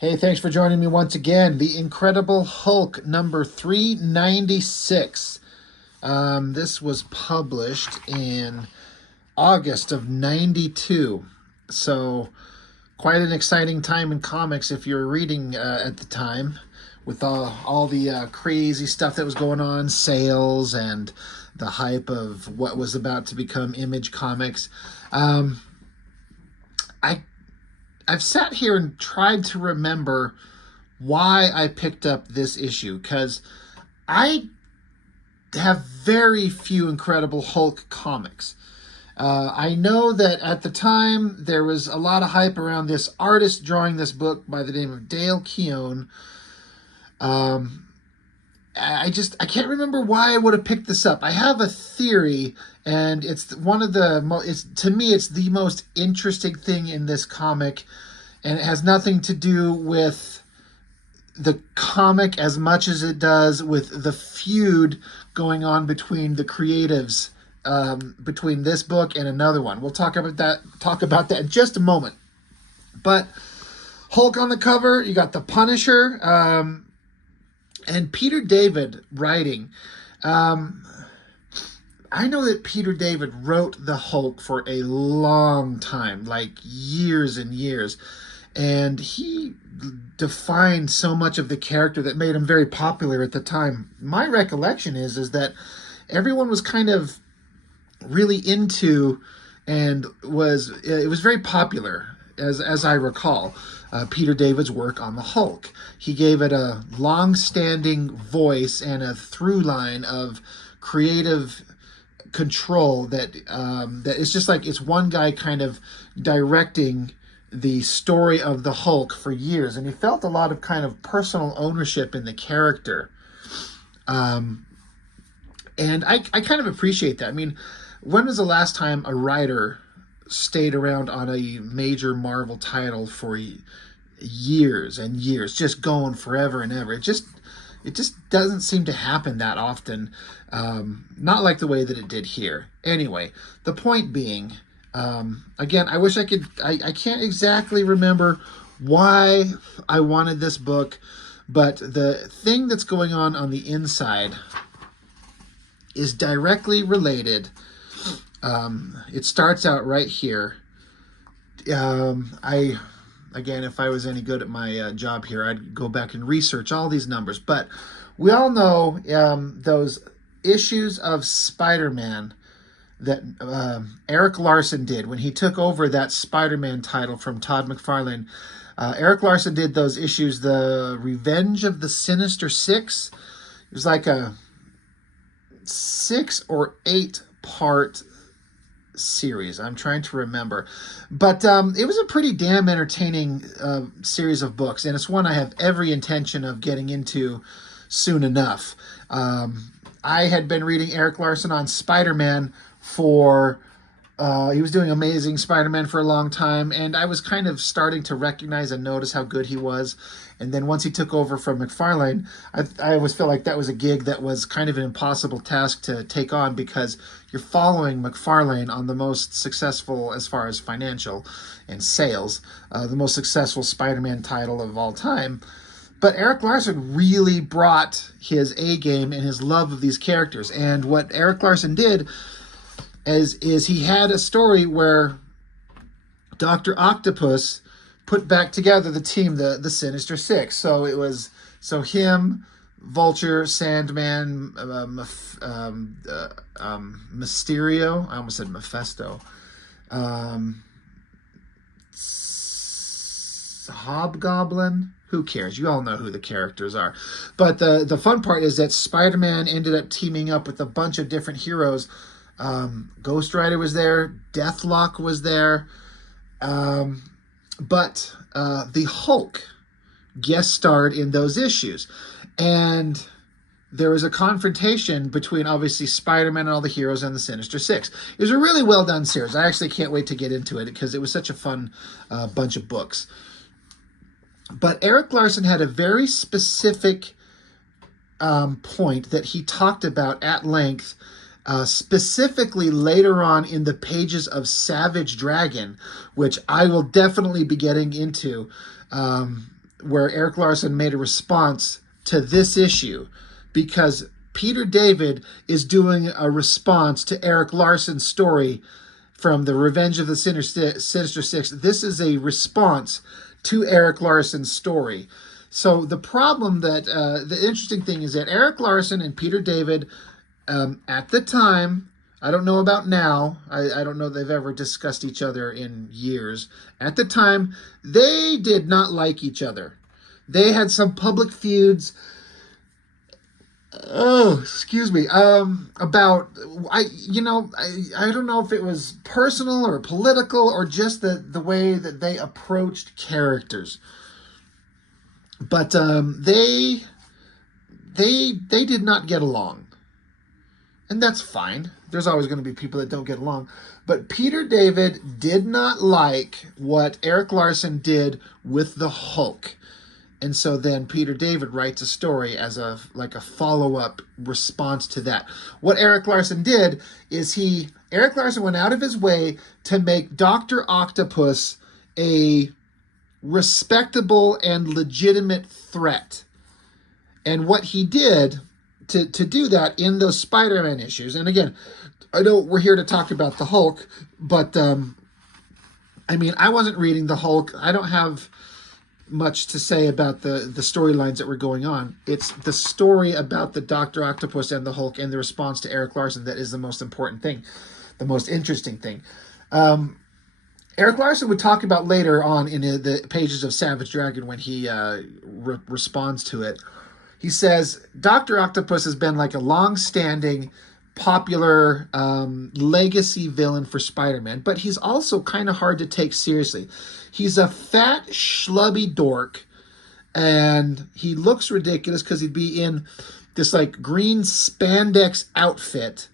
Hey, thanks for joining me once again. The Incredible Hulk number 396. This was published in August of 92. So, quite an exciting time in comics if you're reading at the time with all the crazy stuff that was going on, sales, and the hype of what was about to become Image Comics. Um, I I've sat here and tried to remember why I picked up this issue, because I have very few Incredible Hulk comics. I know that at the time there was a lot of hype around this artist drawing this book by the name of Dale Keown. Um, I can't remember why I would have picked this up. I have a theory, and it's one of the it's, to me, it's the most interesting thing in this comic, and it has nothing to do with the comic as much as it does with the feud going on between the creatives, between this book and another one. We'll talk about that in just a moment. But Hulk on the cover, you got the Punisher, and Peter David writing. I know that Peter David wrote the Hulk for a long time, like years and years, and he defined so much of the character that made him very popular at the time. My recollection is that everyone was kind of really into, and it was very popular, as I recall, Peter David's work on the Hulk. He gave it a long-standing voice and a through line of creative control that it's just like it's one guy kind of directing the story of the Hulk for years, and he felt a lot of kind of personal ownership in the character. And I kind of appreciate that. I mean, when was the last time a writer stayed around on a major Marvel title for years and years, just going forever and ever? It just doesn't seem to happen that often. Not like the way that it did here. Anyway, the point being, again, I wish I could, I can't exactly remember why I wanted this book, but the thing that's going on the inside is directly related. It starts out right here. Again, if I was any good at my job here, I'd go back and research all these numbers. But we all know those issues of Spider-Man that Erik Larsen did when he took over that Spider-Man title from Todd McFarlane. Erik Larsen did those issues, the Revenge of the Sinister Six. It was like a 6 or 8 part series. I'm trying to remember, but it was a pretty damn entertaining series of books, and it's one I have every intention of getting into soon enough. I had been reading Erik Larsen on Spider-Man for he was doing Amazing Spider-Man for a long time, and I was kind of starting to recognize and notice how good he was. And then once he took over from McFarlane, I always felt like that was a gig that was kind of an impossible task to take on, because you're following McFarlane on the most successful, as far as financial and sales, the most successful Spider-Man title of all time. But Erik Larsen really brought his A game and his love of these characters. And what Erik Larsen did is he had a story where Dr. Octopus put back together the team, the Sinister Six. So it was him, Vulture, Sandman, Mysterio. I almost said Mephisto. Hobgoblin. Who cares? You all know who the characters are. But the fun part is that Spider-Man ended up teaming up with a bunch of different heroes. Ghost Rider was there. Deathlock was there. But the Hulk guest starred in those issues. And there was a confrontation between, obviously, Spider-Man and all the heroes and the Sinister Six. It was a really well done series. I actually can't wait to get into it, because it was such a fun bunch of books. But Erik Larsen had a very specific point that he talked about at length, specifically later on in the pages of Savage Dragon, which I will definitely be getting into. where Erik Larsen made a response to this issue, because Peter David is doing a response to Erik Larsen's story from the Revenge of the Sinister Six. This is a response to Erik Larsen's story. So the problem that, the interesting thing is that Erik Larsen and Peter David, at the time, I don't know about now, I don't know they've ever discussed each other in years. At the time, they did not like each other. They had some public feuds. Oh, excuse me. About, I don't know if it was personal or political or just the way that they approached characters. But they did not get along. And that's fine. There's always going to be people that don't get along. But Peter David did not like what Erik Larsen did with the Hulk. And so then Peter David writes a story as a follow-up response to that. What Erik Larsen did is Erik Larsen went out of his way to make Dr. Octopus a respectable and legitimate threat. And what he did to do that in those Spider-Man issues, and again, I know we're here to talk about the Hulk, but I wasn't reading the Hulk. I don't have much to say about the storylines that were going on. It's the story about the Dr. Octopus and the Hulk and the response to Erik Larsen that is the most important thing, the most interesting thing. Erik Larsen would talk about later on in the pages of Savage Dragon when he responds to it. He says, Dr. Octopus has been like a long-standing, popular legacy villain for Spider-Man, but he's also kind of hard to take seriously. He's a fat, schlubby dork, and he looks ridiculous because he'd be in this like green spandex outfit.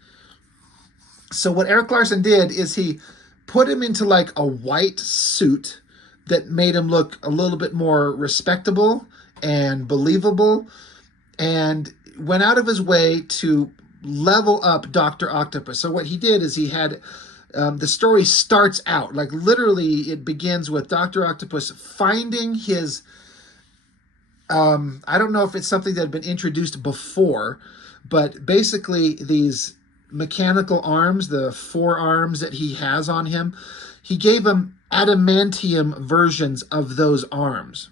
So what Erik Larsen did is he put him into like a white suit that made him look a little bit more respectable and believable, and went out of his way to level up Dr. Octopus. So what he did is he had, the story starts out, like literally it begins with Dr. Octopus finding his, I don't know if it's something that had been introduced before, but basically these mechanical arms, the 4 arms that he has on him, he gave him adamantium versions of those arms.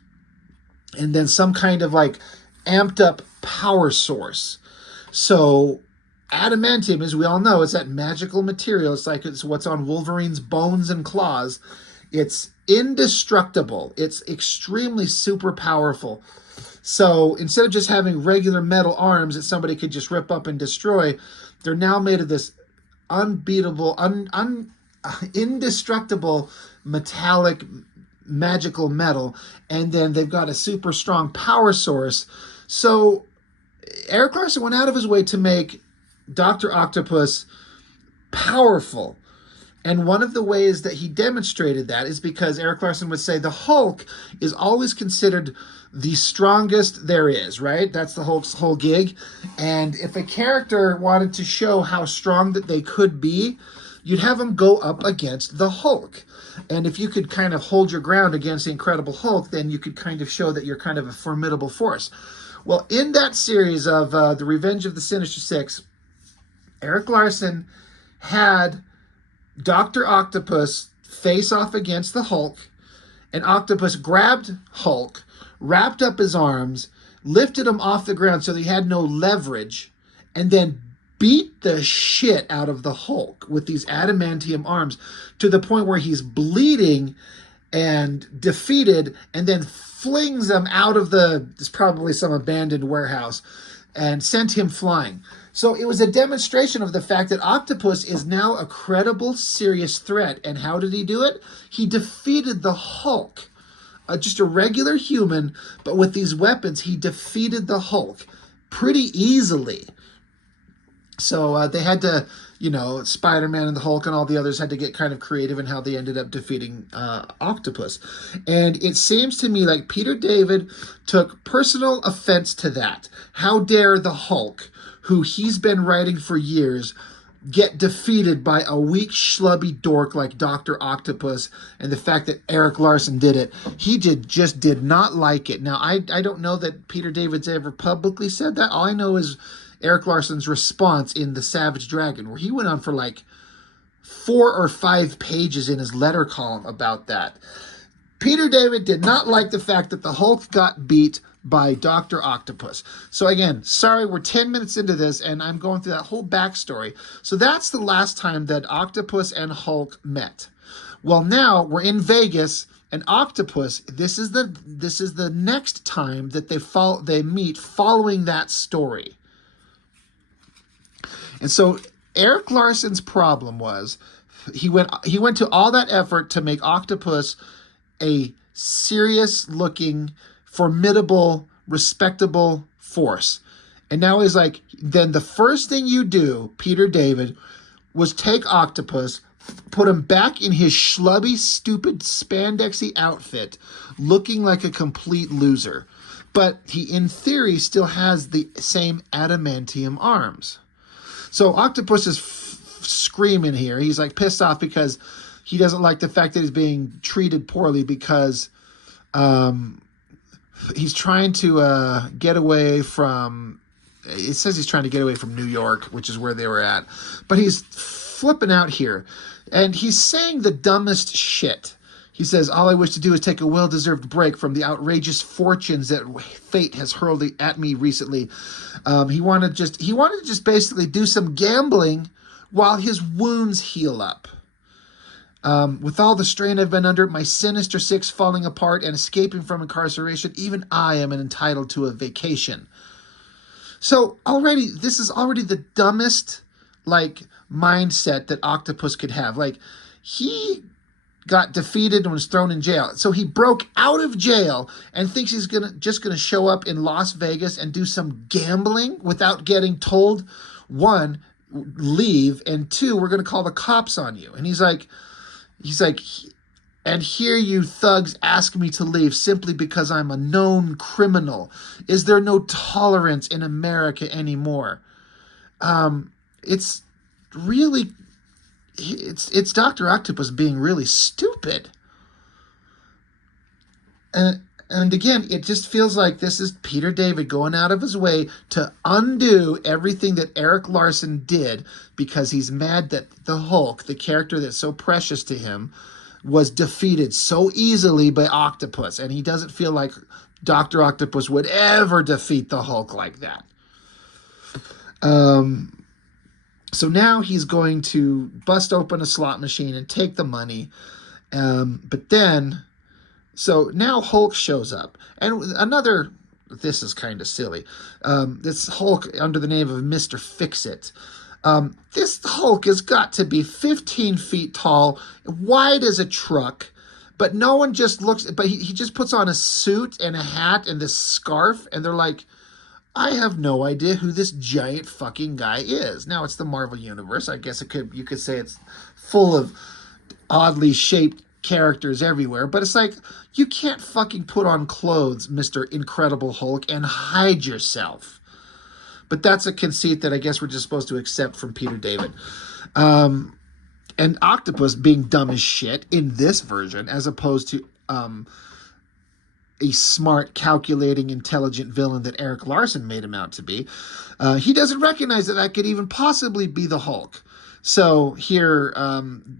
And then some kind of like amped up power source. So adamantium, as we all know, is that magical material. It's what's on Wolverine's bones and claws. It's indestructible. It's extremely super powerful. So instead of just having regular metal arms that somebody could just rip up and destroy, they're now made of this unbeatable, indestructible metallic magical metal, and then they've got a super strong power source. So Erik Larsen went out of his way to make Dr. Octopus powerful. And one of the ways that he demonstrated that is because Erik Larsen would say the Hulk is always considered the strongest there is, right? That's the Hulk's whole gig. And if a character wanted to show how strong that they could be, you'd have them go up against the Hulk. And if you could kind of hold your ground against the Incredible Hulk, then you could kind of show that you're kind of a formidable force. Well, in that series of The Revenge of the Sinister Six, Erik Larsen had Dr. Octopus face off against the Hulk, and Octopus grabbed Hulk, wrapped up his arms, lifted him off the ground so he had no leverage, and then beat the shit out of the Hulk with these adamantium arms to the point where he's bleeding and defeated, and then flings him out of it's probably some abandoned warehouse, and sent him flying. So it was a demonstration of the fact that Octopus is now a credible, serious threat. And how did he do it? He defeated the Hulk. Just a regular human, but with these weapons, he defeated the Hulk pretty easily. So they had to, Spider-Man and the Hulk and all the others had to get kind of creative in how they ended up defeating Octopus. And it seems to me like Peter David took personal offense to that. How dare the Hulk, who he's been writing for years, get defeated by a weak, schlubby dork like Dr. Octopus, and the fact that Erik Larsen did it, he just did not like it. Now, I don't know that Peter David's ever publicly said that. All I know is Erik Larsen's response in The Savage Dragon, where he went on for like 4 or 5 pages in his letter column about that. Peter David did not like the fact that the Hulk got beat by Dr. Octopus. So again, sorry, we're 10 minutes into this, and I'm going through that whole backstory. So that's the last time that Octopus and Hulk met. Well, now we're in Vegas, and Octopus, this is the next time that they meet following that story. And so Erik Larsen's problem was he went to all that effort to make Octopus a serious-looking, formidable, respectable force. And now he's like, then the first thing you do, Peter David, was take Octopus, put him back in his schlubby, stupid, spandexy outfit, looking like a complete loser. But he, in theory, still has the same adamantium arms. So Octopus is screaming here. He's like pissed off because he doesn't like the fact that he's being treated poorly because he's trying to get away from, it says he's trying to get away from New York, which is where they were at. But he's flipping out here. And he's saying the dumbest shit. He says, all I wish to do is take a well-deserved break from the outrageous fortunes that fate has hurled at me recently. He wanted to just basically do some gambling while his wounds heal up. With all the strain I've been under, my sinister six falling apart and escaping from incarceration, even I am entitled to a vacation. So already, this is already the dumbest, like, mindset that Octopus could have. Like, he got defeated and was thrown in jail. So he broke out of jail and thinks he's just gonna show up in Las Vegas and do some gambling without getting told, 1, leave, and 2, we're gonna call the cops on you. And he's like, and here you thugs ask me to leave simply because I'm a known criminal. Is there no tolerance in America anymore? It's really, it's Dr. Octopus being really stupid. And again, it just feels like this is Peter David going out of his way to undo everything that Erik Larsen did because he's mad that the Hulk, the character that's so precious to him, was defeated so easily by Octopus. And he doesn't feel like Dr. Octopus would ever defeat the Hulk like that. So now he's going to bust open a slot machine and take the money. But then, so now Hulk shows up. And this is kind of silly. This Hulk under the name of Mr. Fix-It. This Hulk has got to be 15 feet tall, wide as a truck. But no one just looks, but he just puts on a suit and a hat and this scarf. And they're like, I have no idea who this giant fucking guy is. Now, it's the Marvel Universe. I guess you could say it's full of oddly shaped characters everywhere. But it's like, you can't fucking put on clothes, Mr. Incredible Hulk, and hide yourself. But that's a conceit that I guess we're just supposed to accept from Peter David. And Octopus being dumb as shit in this version, as opposed to a smart, calculating, intelligent villain that Erik Larsen made him out to be. He doesn't recognize that could even possibly be the Hulk. So here,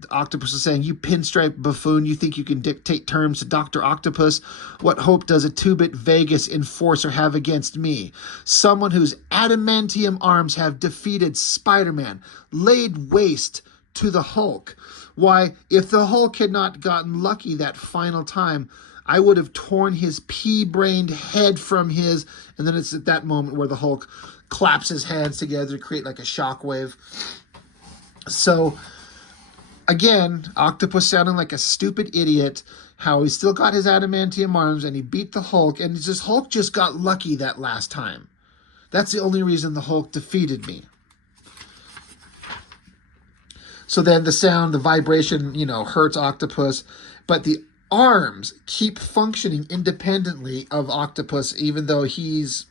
Octopus is saying, you pinstripe buffoon, you think you can dictate terms to Dr. Octopus? What hope does a 2-bit Vegas enforcer have against me? Someone whose adamantium arms have defeated Spider-Man, laid waste to the Hulk. Why, if the Hulk had not gotten lucky that final time, I would have torn his pea-brained head from his, and then it's at that moment where the Hulk claps his hands together to create like a shockwave. So, again, Octopus sounding like a stupid idiot, how he still got his adamantium arms, and he beat the Hulk, and it's just Hulk just got lucky that last time. That's the only reason the Hulk defeated me. So then the vibration, hurts Octopus, but the arms keep functioning independently of Octopus, even though he's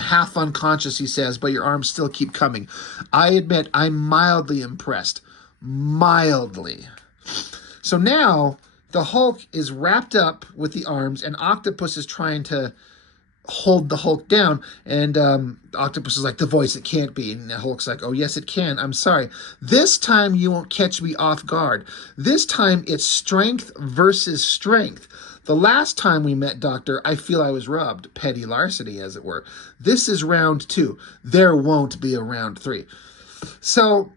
half unconscious, he says, but your arms still keep coming. I admit I'm mildly impressed. Mildly. So now the Hulk is wrapped up with the arms, and Octopus is trying to hold the Hulk down, and Octopus is like, the voice, it can't be. And the Hulk's like, oh yes it can, I'm sorry. This time you won't catch me off guard. This time it's strength versus strength. The last time we met, Doctor, I feel I was robbed. Petty larceny, as it were. This is round 2. There won't be a round 3. So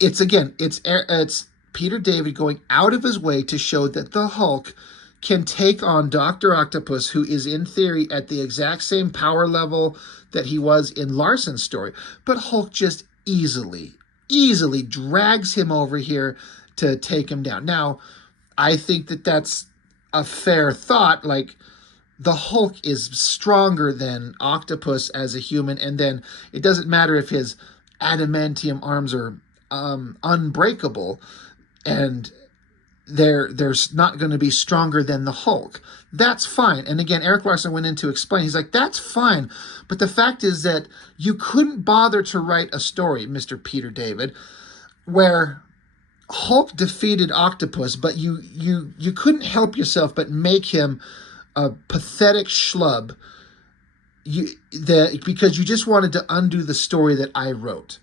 it's Peter David going out of his way to show that the Hulk can take on Dr. Octopus, who is in theory at the exact same power level that he was in Larsen's story. But Hulk just easily drags him over here to take him down. Now, I think that that's a fair thought. Like, the Hulk is stronger than Octopus as a human, and then it doesn't matter if his adamantium arms are unbreakable, and they're not going to be stronger than the Hulk. That's fine. And again, Erik Larsen went in to explain. He's like, that's fine. But the fact is that you couldn't bother to write a story, Mr. Peter David, where Hulk defeated Octopus, but you couldn't help yourself but make him a pathetic schlub because you just wanted to undo the story that I wrote.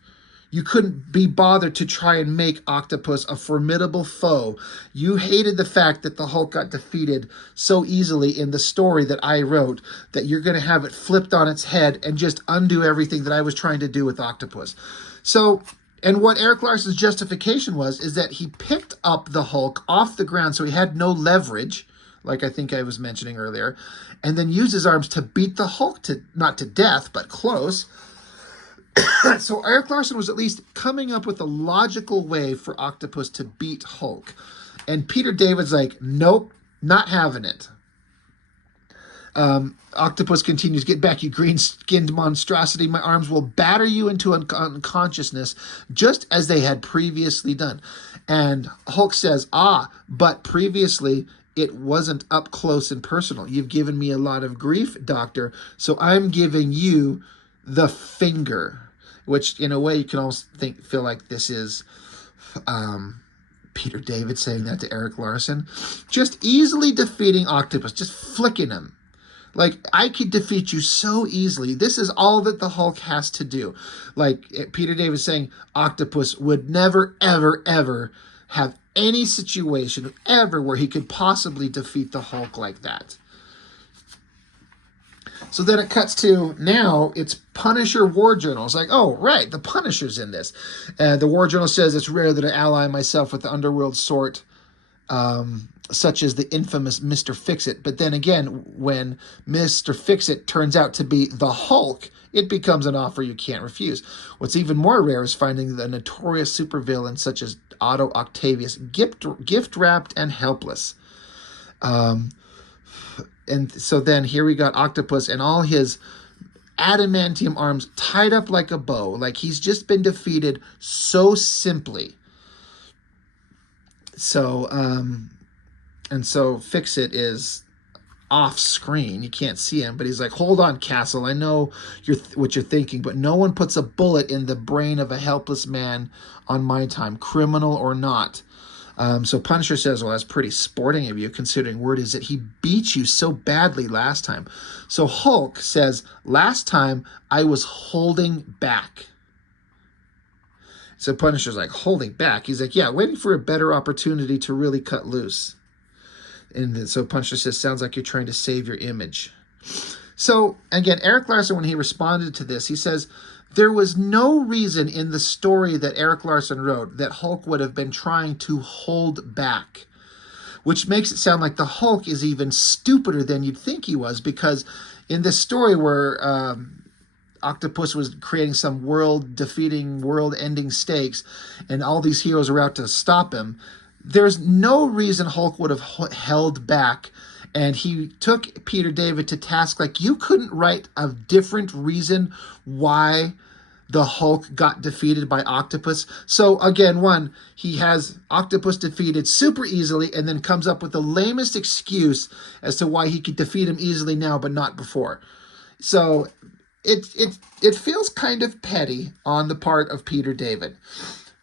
You couldn't be bothered to try and make Octopus a formidable foe. You hated the fact that the Hulk got defeated so easily in the story that I wrote that you're going to have it flipped on its head and just undo everything that I was trying to do with Octopus. So, and what Erik Larsen's justification is that he picked up the Hulk off the ground, so he had no leverage, like I think I was mentioning earlier, and then used his arms to beat the Hulk not to death, but close. So Erik Larsen was at least coming up with a logical way for Octopus to beat Hulk. And Peter David's like, nope, not having it. Octopus continues, get back, you green-skinned monstrosity. My arms will batter you into unconsciousness, just as they had previously done. And Hulk says, but previously it wasn't up close and personal. You've given me a lot of grief, Doctor, so I'm giving you the finger. Which, in a way, you can almost feel like this is Peter David saying that to Erik Larsen. Just easily defeating Octopus, just flicking him. Like, I could defeat you so easily. This is all that the Hulk has to do. Like, Peter David saying Octopus would never, ever, ever have any situation ever where he could possibly defeat the Hulk like that. So then it cuts to now it's Punisher War Journal. It's like, oh, right, the Punisher's in this. The War Journal says it's rare that I ally myself with the underworld sort, such as the infamous Mr. Fix-It. But then again, when Mr. Fix-It turns out to be the Hulk, it becomes an offer you can't refuse. What's even more rare is finding the notorious supervillains such as Otto Octavius, gift-wrapped and helpless. And so then here we got Octopus and all his adamantium arms tied up like a bow. Like he's just been defeated so simply. So, and so Fix-It is off screen. You can't see him, but he's like, hold on, Castle. I know what you're thinking, but no one puts a bullet in the brain of a helpless man on my time, criminal or not. So Punisher says, well, that's pretty sporting of you, considering word is that he beat you so badly last time. So Hulk says, last time I was holding back. So Punisher's like, holding back? He's like, yeah, waiting for a better opportunity to really cut loose. And so Punisher says, sounds like you're trying to save your image. So, again, Erik Larsen, when he responded to this, he says, there was no reason in the story that Erik Larsen wrote that Hulk would have been trying to hold back, which makes it sound like the Hulk is even stupider than you'd think he was, because in this story where Octopus was creating some world-defeating, world-ending stakes, and all these heroes are out to stop him, there's no reason Hulk would have held back. And he took Peter David to task, like, you couldn't write a different reason why the Hulk got defeated by Octopus. So, again, one, he has Octopus defeated super easily and then comes up with the lamest excuse as to why he could defeat him easily now but not before. So it feels kind of petty on the part of Peter David.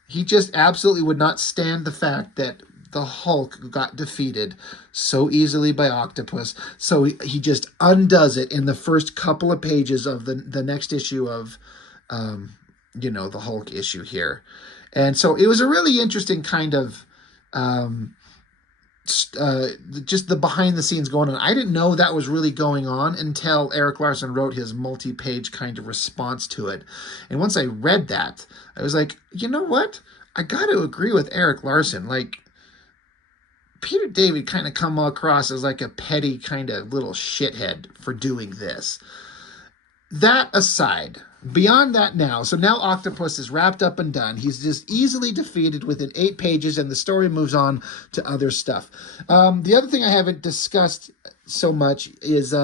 He just absolutely would not stand the fact that the Hulk got defeated so easily by Octopus. So he just undoes it in the first couple of pages of the next issue of, the Hulk issue here. And so it was a really interesting kind of just the behind the scenes going on. I didn't know that was really going on until Erik Larsen wrote his multi-page kind of response to it. And once I read that, I was like, you know what? I got to agree with Erik Larsen. Like, Peter David kind of come across as like a petty kind of little shithead for doing this. That aside, beyond that now, so now Octopus is wrapped up and done. He's just easily defeated within 8 pages, and the story moves on to other stuff. The other thing I haven't discussed so much is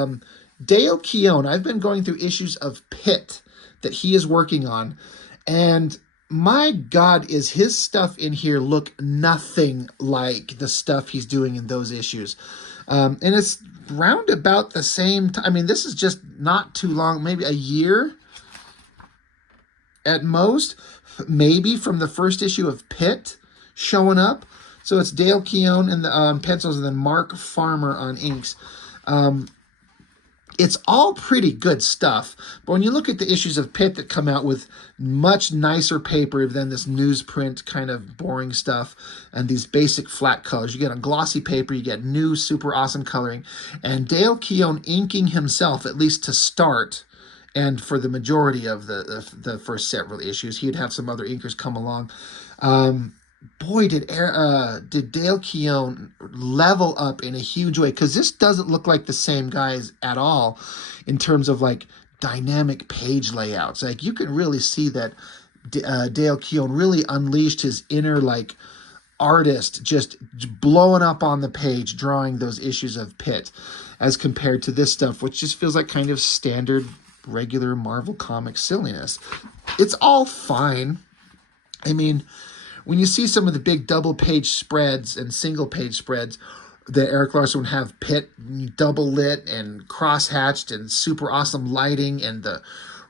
Dale Keown. I've been going through issues of Pit that he is working on, and my God, is his stuff in here look nothing like the stuff he's doing in those issues. And it's round about the same time. I mean, this is just not too long, maybe a year at most, maybe from the first issue of Pit showing up. So it's Dale Keown in the pencils and then Mark Farmer on inks. It's all pretty good stuff, but when you look at the issues of Pit that come out with much nicer paper than this newsprint kind of boring stuff and these basic flat colors, you get a glossy paper, you get new super awesome coloring, and Dale Keown inking himself, at least to start, and for the majority of the first several issues. He'd have some other inkers come along. Boy, did Dale Keown level up in a huge way, because this doesn't look like the same guys at all in terms of like dynamic page layouts. Like, you can really see that Dale Keown really unleashed his inner like artist, just blowing up on the page, drawing those issues of Pit, as compared to this stuff, which just feels like kind of standard, regular Marvel comic silliness. It's all fine. I mean, when you see some of the big double-page spreads and single-page spreads that Erik Larsen would have Pit double-lit and cross-hatched and super awesome lighting and the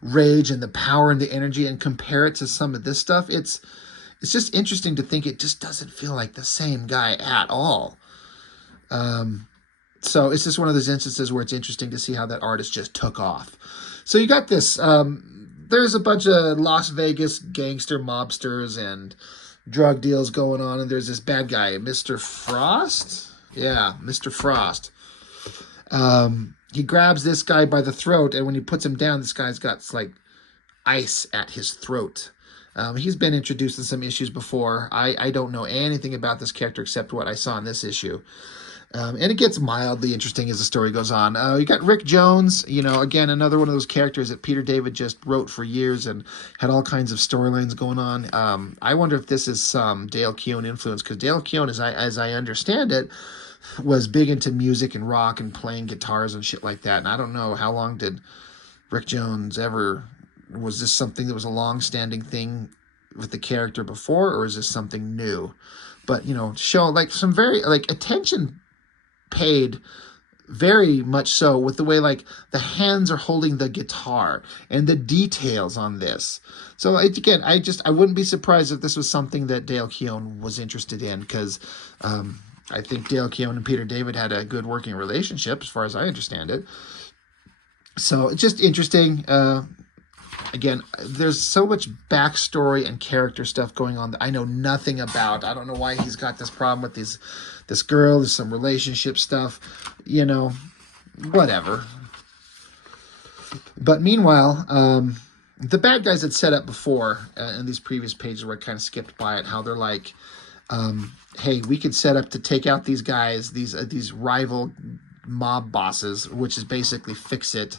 rage and the power and the energy, and compare it to some of this stuff, it's just interesting to think it just doesn't feel like the same guy at all. So it's just one of those instances where it's interesting to see how that artist just took off. So you got this. There's a bunch of Las Vegas gangster mobsters and drug deals going on, and there's this bad guy, Mr. Frost. Yeah, Mr. Frost. He grabs this guy by the throat, and when he puts him down, this guy's got like ice at his throat. He's been introduced in some issues before. I don't know anything about this character except what I saw in this issue. And it gets mildly interesting as the story goes on. You got Rick Jones, again, another one of those characters that Peter David just wrote for years and had all kinds of storylines going on. I wonder if this is some Dale Keown influence, because Dale Keown, as I understand it, was big into music and rock and playing guitars and shit like that. And I don't know, how long did Rick Jones was this something that was a long-standing thing with the character before, or is this something new? But, show like some very, like, attention paid very much so with the way like the hands are holding the guitar and the details on this. So again, I wouldn't be surprised if this was something that Dale Keown was interested in, because I think Dale Keown and Peter David had a good working relationship as far as I understand it. So it's just interesting. Again, there's so much backstory and character stuff going on that I know nothing about. I don't know why he's got this problem with this girl. There's some relationship stuff, whatever. But meanwhile, the bad guys had set up before in these previous pages where I kind of skipped by it, how they're like, hey, we could set up to take out these guys, these rival mob bosses, which is basically Fix-It.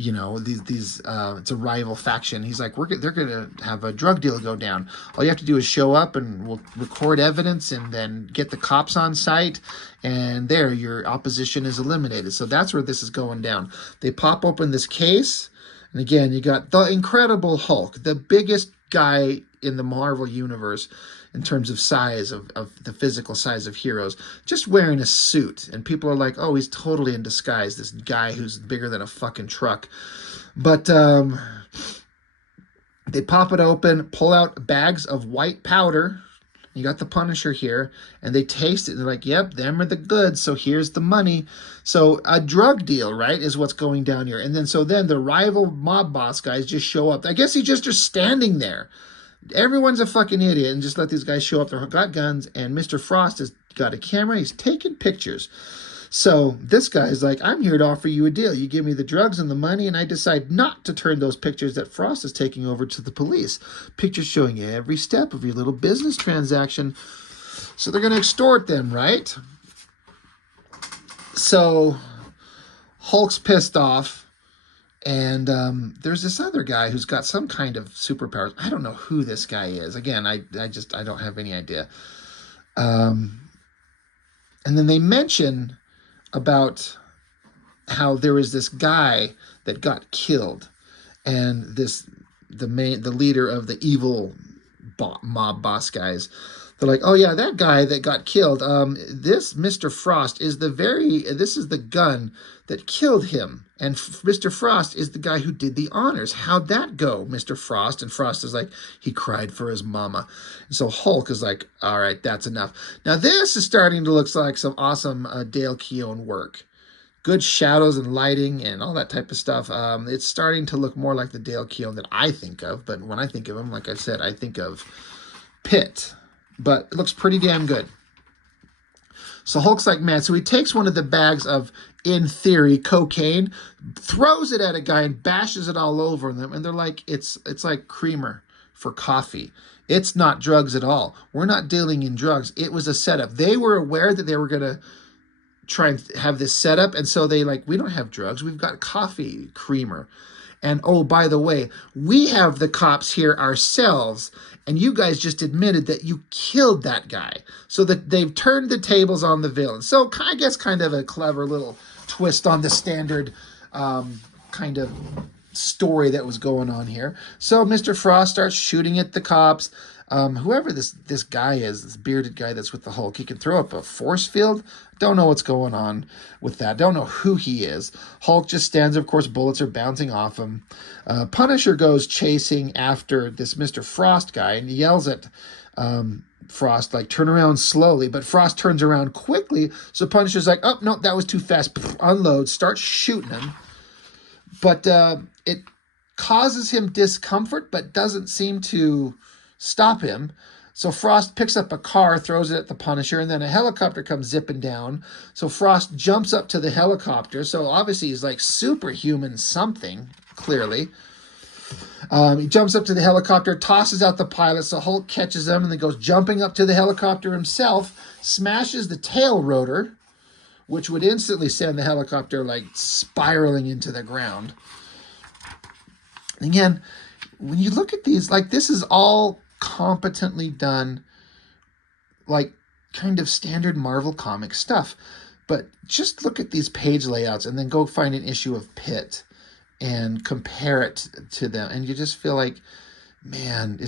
It's a rival faction. He's like, they're gonna have a drug deal go down. All you have to do is show up, and we'll record evidence, and then get the cops on site, and there, your opposition is eliminated. So that's where this is going down. They pop open this case, and again, you got the Incredible Hulk, the biggest guy in the Marvel universe, in terms of size, of the physical size of heroes, just wearing a suit. And people are like, oh, he's totally in disguise, this guy who's bigger than a fucking truck. But they pop it open, pull out bags of white powder. You got the Punisher here, and they taste it. And they're like, yep, them are the goods, so here's the money. So a drug deal, right, is what's going down here. And then the rival mob boss guys just show up. I guess he just are standing there. Everyone's a fucking idiot and just let these guys show up. They've got guns, and Mr. Frost has got a camera. He's taking pictures. So this guy's like, I'm here to offer you a deal. You give me the drugs and the money, and I decide not to turn those pictures that Frost is taking over to the police. Pictures showing every step of your little business transaction. So they're going to extort them, right? So Hulk's pissed off, and there's this other guy who's got some kind of superpowers. I don't know who this guy is. Again, I don't have any idea. And then they mention about how there was this guy that got killed, and the leader of the evil mob boss guys. They're like, oh yeah, that guy that got killed. This Mr. Frost is this is the gun that killed him, and Mr. Frost is the guy who did the honors. How'd that go, Mr. Frost? And Frost is like, he cried for his mama. And so Hulk is like, all right, that's enough. Now this is starting to look like some awesome Dale Keown work. Good shadows and lighting and all that type of stuff. It's starting to look more like the Dale Keown that I think of. But when I think of him, like I said, I think of Pitt. But it looks pretty damn good. So Hulk's like, man, so he takes one of the bags of, in theory, cocaine, throws it at a guy and bashes it all over them. And they're like, it's like creamer for coffee. It's not drugs at all. We're not dealing in drugs. It was a setup. They were aware that they were going to try and have this setup. And so they like, we don't have drugs. We've got coffee creamer. And oh, by the way, we have the cops here ourselves, and you guys just admitted that you killed that guy. So that they've turned the tables on the villain. So I guess kind of a clever little twist on the standard kind of story that was going on here. So Mr. Frost starts shooting at the cops. Whoever this guy is, this bearded guy that's with the Hulk, he can throw up a force field. Don't know what's going on with that. Don't know who he is. Hulk just stands. Of course, bullets are bouncing off him. Punisher goes chasing after this Mr. Frost guy and yells at Frost, like, turn around slowly. But Frost turns around quickly. So Punisher's like, oh, no, that was too fast. Unloads, starts shooting him. But it causes him discomfort, but doesn't seem to stop him. So Frost picks up a car, throws it at the Punisher, and then a helicopter comes zipping down. So Frost jumps up to the helicopter. So obviously he's like superhuman something, clearly. He jumps up to the helicopter, tosses out the pilot, so Hulk catches him and then goes jumping up to the helicopter himself, smashes the tail rotor, which would instantly send the helicopter like spiraling into the ground. And again, when you look at these, like, this is all competently done, like kind of standard Marvel comic stuff. But just look at these page layouts and then go find an issue of Pitt and compare it to them, and you just feel like, man,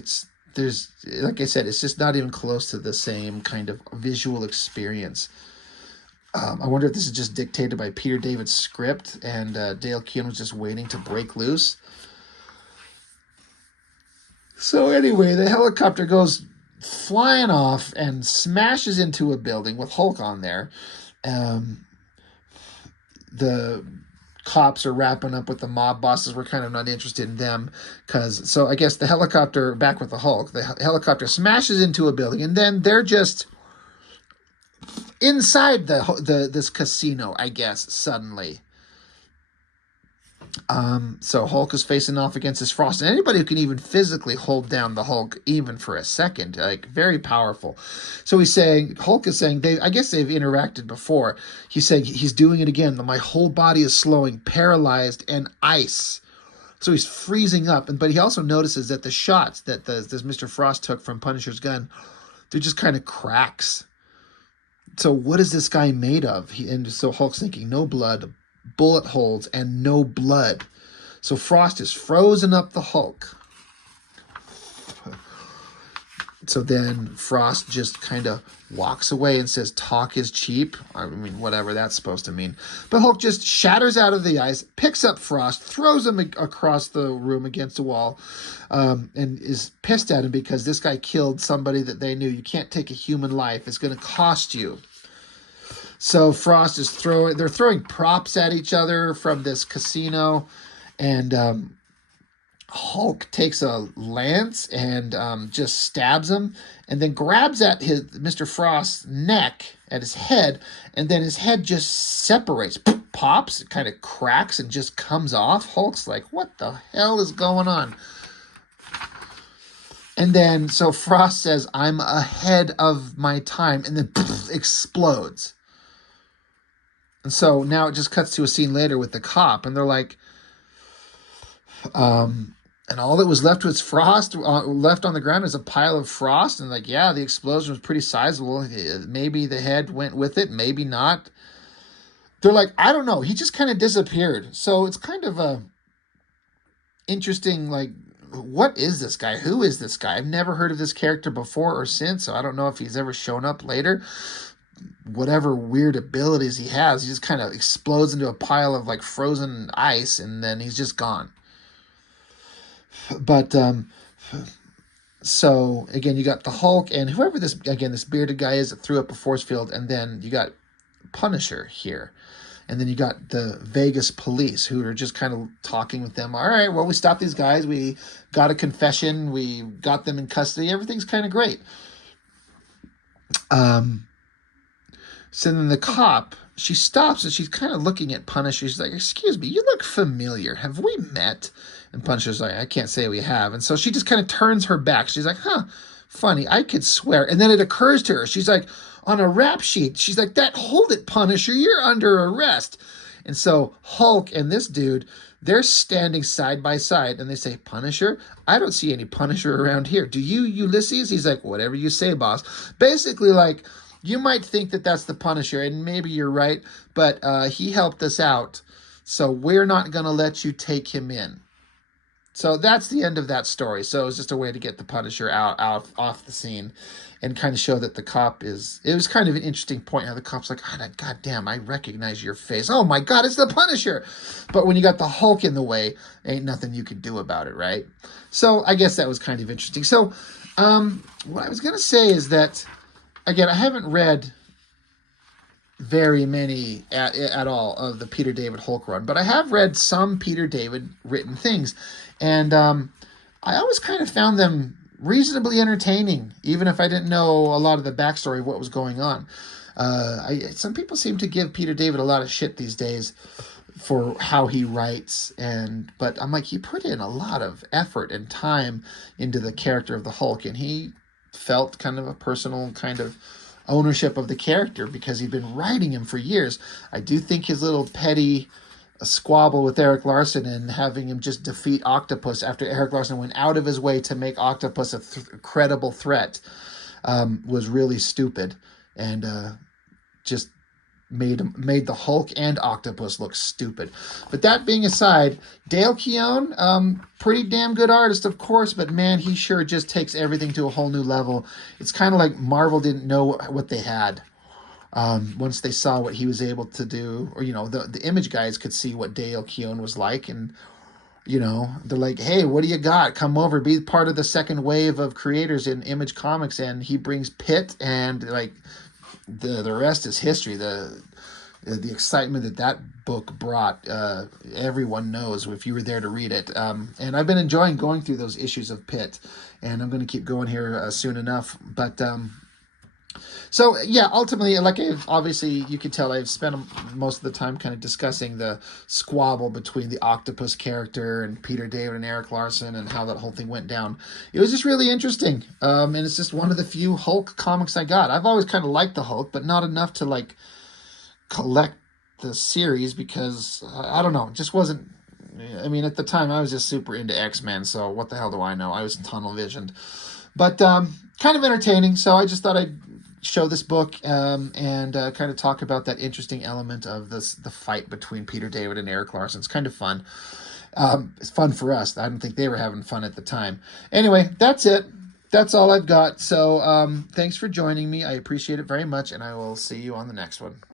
there's like I said, it's just not even close to the same kind of visual experience. I wonder if this is just dictated by Peter David's script and Dale Keown was just waiting to break loose. So anyway, the helicopter goes flying off and smashes into a building with Hulk on there. The cops are wrapping up with the mob bosses. We're kind of not interested in them. So I guess the helicopter, back with the Hulk, the helicopter smashes into a building, and then they're just inside this casino, I guess, suddenly. So Hulk is facing off against this Frost, and anybody who can even physically hold down the Hulk even for a second, like, very powerful. So Hulk is saying, I guess they've interacted before. He's saying he's doing it again. My whole body is slowing, paralyzed, and ice. So he's freezing up, but he also notices that the shots that this Mr. Frost took from Punisher's gun, they're just kind of cracks. So what is this guy made of? And so Hulk's thinking, no blood, bullet holes, and no blood. So Frost is frozen up the Hulk. So then Frost just kind of walks away and says, talk is cheap. I mean, whatever that's supposed to mean. But Hulk just shatters out of the ice, picks up Frost, throws him across the room against the wall, and is pissed at him because this guy killed somebody that they knew. You can't take a human life. It's going to cost you. So Frost is they're throwing props at each other from this casino, and Hulk takes a lance and just stabs him, and then grabs at Mr. Frost's neck, at his head, and then his head just separates, pops, it kind of cracks and just comes off. Hulk's like, what the hell is going on? And then, so Frost says, I'm ahead of my time, and then explodes. And so now it just cuts to a scene later with the cop, and they're like, and all that was left was Frost. Left on the ground is a pile of Frost. And like, yeah, the explosion was pretty sizable. Maybe the head went with it, maybe not. They're like, I don't know. He just kind of disappeared. So it's kind of a interesting, like, what is this guy? Who is this guy? I've never heard of this character before or since, so I don't know if he's ever shown up later. Whatever weird abilities he has, he just kind of explodes into a pile of like frozen ice, and then he's just gone. But so again, you got the Hulk and whoever this bearded guy is that threw up a force field, and then you got Punisher here, and then you got the Vegas police who are just kind of talking with them. All right, well, we stopped these guys, we got a confession, we got them in custody, everything's kind of great. So then the cop, she stops and she's kind of looking at Punisher. She's like, excuse me, you look familiar. Have we met? And Punisher's like, I can't say we have. And so she just kind of turns her back. She's like, huh, funny, I could swear. And then it occurs to her. She's like, on a rap sheet. She's like, hold it, Punisher, you're under arrest. And so Hulk and this dude, they're standing side by side, and they say, Punisher? I don't see any Punisher around here. Do you, Ulysses? He's like, whatever you say, boss. Basically, like, you might think that that's the Punisher, and maybe you're right, but he helped us out, so we're not going to let you take him in. So that's the end of that story. So it was just a way to get the Punisher out off the scene and kind of show that the cop is... It was kind of an interesting point how the cop's like, God damn, I recognize your face. Oh my God, it's the Punisher. But when you got the Hulk in the way, ain't nothing you can do about it, right? So I guess that was kind of interesting. So what I was going to say is that, again, I haven't read very many at all of the Peter David Hulk run, but I have read some Peter David written things, and I always kind of found them reasonably entertaining, even if I didn't know a lot of the backstory of what was going on. Some people seem to give Peter David a lot of shit these days for how he writes, but I'm like, he put in a lot of effort and time into the character of the Hulk, and he felt kind of a personal kind of ownership of the character because he'd been writing him for years. I do think his little petty squabble with Erik Larsen and having him just defeat Octopus after Erik Larsen went out of his way to make Octopus a credible threat was really stupid, and just made the Hulk and Octopus look stupid. But that being aside, Dale Keown, pretty damn good artist, of course, but man, he sure just takes everything to a whole new level. It's kind of like Marvel didn't know what they had once they saw what he was able to do, or the Image guys could see what Dale Keown was like, and they're like, hey, what do you got? Come over, be part of the second wave of creators in Image Comics. And he brings Pitt, and like the rest is history. The excitement that book brought, everyone knows if you were there to read it. And I've been enjoying going through those issues of Pitt, and I'm going to keep going here soon enough. But so yeah, ultimately, like obviously you can tell I've spent most of the time kind of discussing the squabble between the Octopus character and Peter David and Erik Larsen and how that whole thing went down. It was just really interesting, and it's just one of the few Hulk comics I got. I've always kind of liked the Hulk, but not enough to like collect the series because I don't know, it just wasn't. I mean, at the time I was just super into X-Men, so what the hell do I know? I was tunnel visioned, but kind of entertaining. So I just thought I'd show this book and kind of talk about that interesting element of the fight between Peter David and Erik Larsen. It's kind of fun. It's fun for us. I don't think they were having fun at the time. Anyway, that's it. That's all I've got. So thanks for joining me. I appreciate it very much, and I will see you on the next one.